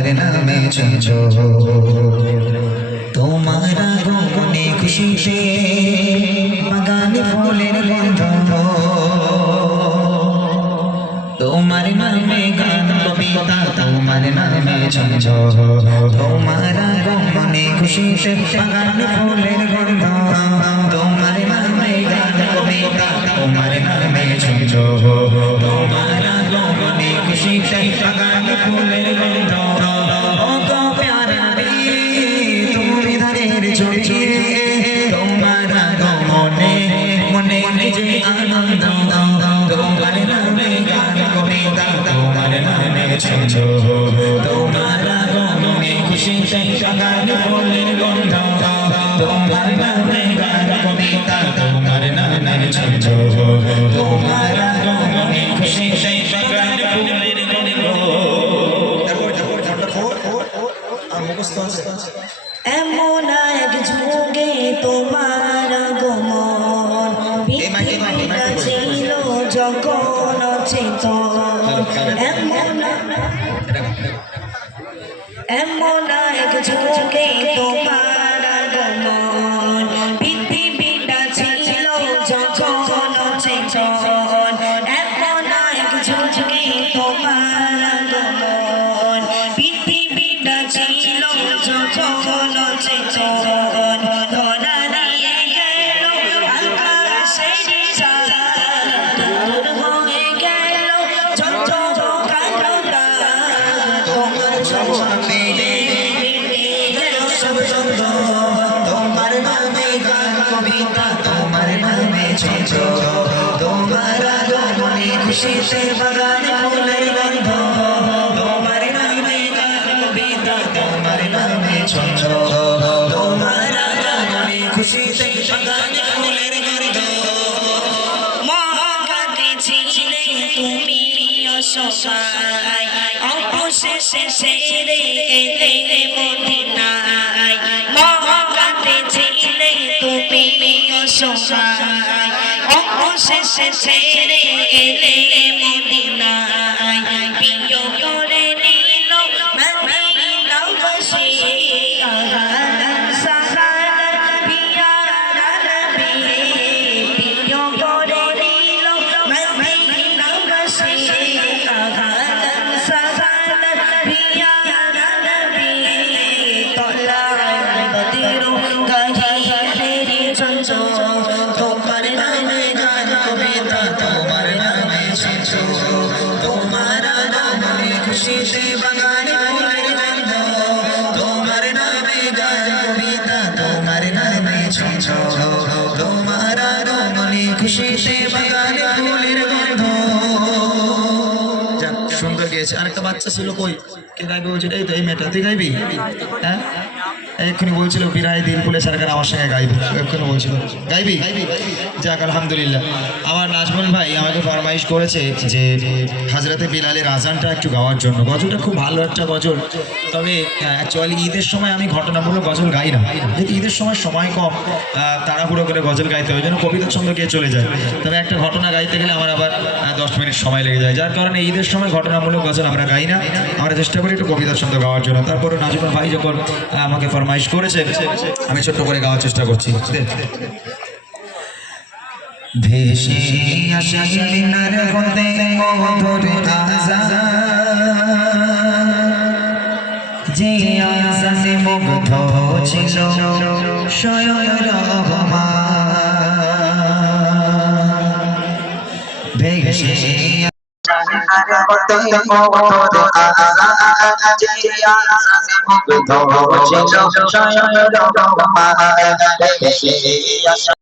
তোমার নামে ঝঞ্ঝো তোমার আগমনে খুশিতে বাগানে ফুলের গন্ধ তোমার নামে গান কবিতা তোমার নামে ঝঞ্ঝো তোমার আগমনে খুশিতে বাগানে ফুলের গন্ধ তোমার নামে গান কবিতা তোমার নামে ঝঞ্ঝো তোমার আগমনে খুশিতে বাগানে ফুলের গন্ধ ও গো প্যারে নবী তুমি ধারের ছড়িয়ে তোমার আগমনে মনে যে আনন্দ তোমার নামে গান কবিতা তোমার নামে ঝঞ্ঝো তোমার আগমনে খুশিতে বাগানে ফুলের গন্ধ তোমার নামে গান কবিতা তোমার নামে ঝঞ্ঝো তোমার আগমনে খুশিতে বাগানে ফুলের গন্ধ। এমন এক যুগে তোমার আগমন পৃথিবীটা ছিল যখন চেতন এমন এক যুগে তোমার আগমন পৃথিবীটা ছিল যখন চেতন এমন এক যুগে তোমার আগমন পৃথিবীটা ছিল যখন চেতন ধরা দিয়ে গেল আকাশের চাঁদ দূর হয়ে গেল ঝঞ্ঝ কালো তোমার সামনে গেল সব সুন্দর তোমার নামে গান কবিতা তোমার নামে ঝঞ্ঝো তোমার আগমনে খুশিতে বাগানে ফুলের গন্ধ তোমার নামে গান কবিতা তোমার নামে ঝঞ্ঝো তোমার আগমনে খুশিতে বাগানে ফুলের গন্ধ। মহাকাতে ছিলে তুমি অসহায় অবশেষে সেরে এলে মদিনায় মহাকাতে ছিলে তুমি অসহায় অবশেষে সেরে এলে মদিনায় প্রিয় করে নিল মদিনাবাসী আহারান সাহারান পিয়ারা নবী প্রিয় করে নিল মদিনাবাসী আহারান সাহারান পিয়ারা নবী তলায় বদির গাহিয়ালের ঝঞ্ঝো তোমার নামে গান কবিতা তোমার নামে ঝঞ্ঝো তোমার আগমনে খুশিতে বাগানে ফুলের গন্ধ তোমার নামে গান কবিতা তোমার নামে ঝঞ্ঝো তোমার আগমনে খুশিতে বাগানে ফুলের গন্ধ। যাক সুন্দর গিয়েছে। আরেকটা বাচ্চা ছিল কই কে গাইবে বলছিল এই তো এই মেয়েটা তুই গাইবি হ্যাঁ এক্ষুনি বলছিল বিরায় দিন পুলে সরকার আমার সঙ্গে গাইবে এক্ষুনি বলছিল গাইবি যাক আলহামদুলিল্লাহ। আমার নাজমুল ভাই আমাকে ফরমাইশ করেছে যে হাজরাতে বিলালের আজানটা একটু গাওয়ার জন্য। গজলটা খুব ভালো একটা গজল, তবে অ্যাকচুয়ালি ঈদের সময় আমি ঘটনামূলক গজল গাই না, যেহেতু ঈদের সময় কম তাড়াহুড়ো করে গজল গাইতে হয় যেন কবিতা ছন্দ গিয়ে চলে যায়। তবে একটা ঘটনা গাইতে গেলে আমার আবার 10 মিনিট সময় লেগে যায়, যার কারণে ঈদের সময় ঘটনামূলক গজল আমরা গাই না, আমরা চেষ্টা করি একটু কবিতা ছন্দ গাওয়ার জন্য। তারপরে নাজমুল ভাই যখন আমাকে ফরমাইশ করেছে আমি ছোট্ট করে গাওয়ার চেষ্টা করছি। ভেসে আসে মিনার হতে মধুর আজান যে আজানে মুগ্ধ ছিল স্বয়ং রহমান। ভেসে মুগ্ধ ছিল স্বয়ং রহমান।